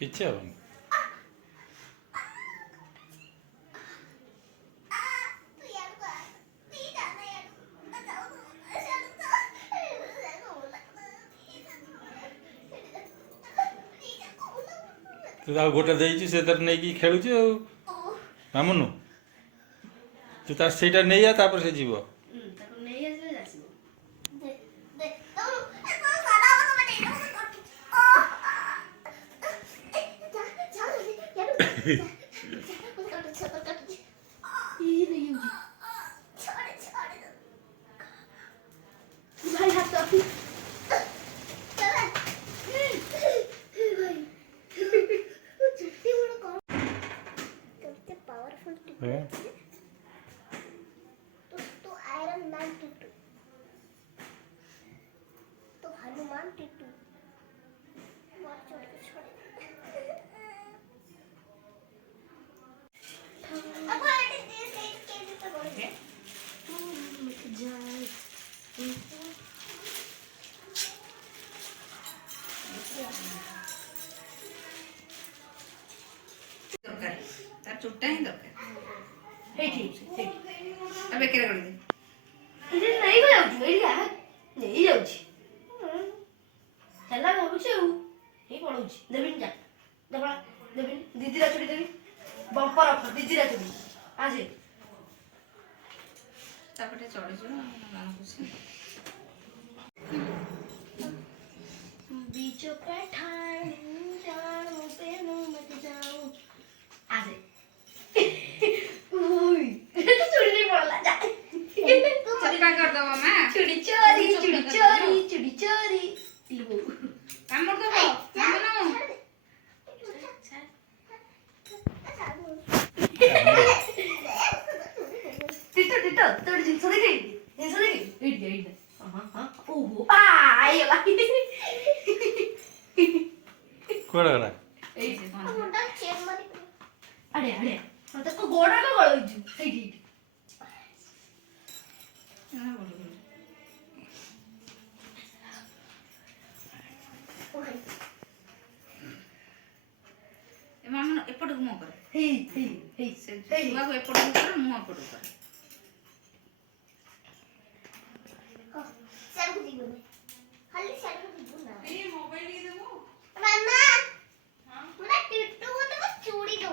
କିଛି ହବନି। ତୁ ତାକୁ ଗୋଟେ ଦେଇଛୁ ସେ ତାର ନେଇକି ଖେଳୁଛି ଆଉ। ମାମୁନୁ ତୁ ତାର ସେଇଟା ନେଇଆ ତାପରେ ସେ ଯିବ। तो आयरन मैन टिट्टू, तो हनुमान टिट्टू बहुत छोटे छोटे। अब आटे दे के तो बोल के मिट जाए दरकार तार चुट्टा ही दरकार हे ठीक अब केरे कर दे इधर नहीं गया एरिया नहीं जाउची चला बाबू चू हे पड़ुची देबिन जा दबा देबिन दीदी रा चुड़ी देबी बम्पर ऑफ दीदी रा चुड़ी आज तापटे चढ़ी जो गाना कुछ बीचों पे ठान जाऊं पे नो मत जाऊं आज ओय तो चुड़ी नहीं पड़ला जा चप्पा कर दो मां चुड़ी चोरी लो काम कर दो मामनो टिटो तोड़ जिंस देखी इट हां ओहो आयला କୁଆଡ଼େ ଗଲା? ए से कौन मुंडा चेन मारी अरे तो को गोड़ा को गळोई छु एठी ना बोल ए मामनो एपट को मो कर हे से छुआ को एपट को कर मु एपट को कर सर को दिगो खाली सर को दिगो ना ए मोबाइल ले देबो मामा मुंडा टिट्टू को तो चूड़ी दो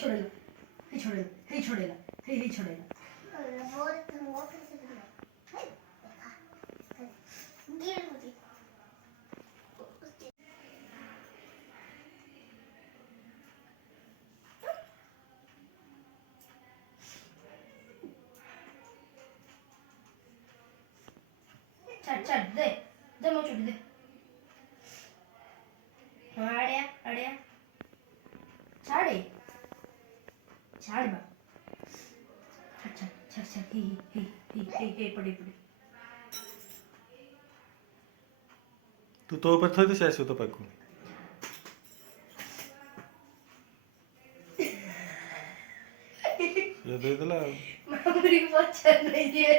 छोड़ेला वो कैसे दिला है देखा गिर मुझे चल दे मो चुड़ी दे अड़िया छाड़ बा अच्छा हे पड़ी ତୁ ତୋ ଉପରେ ଥୋଇ ଦେ ସେ ଆସିବ ତୋ ପାଖକୁ। ଦେଇଦେଲା ଆଉ मामूरी को पहचान नहीं दिया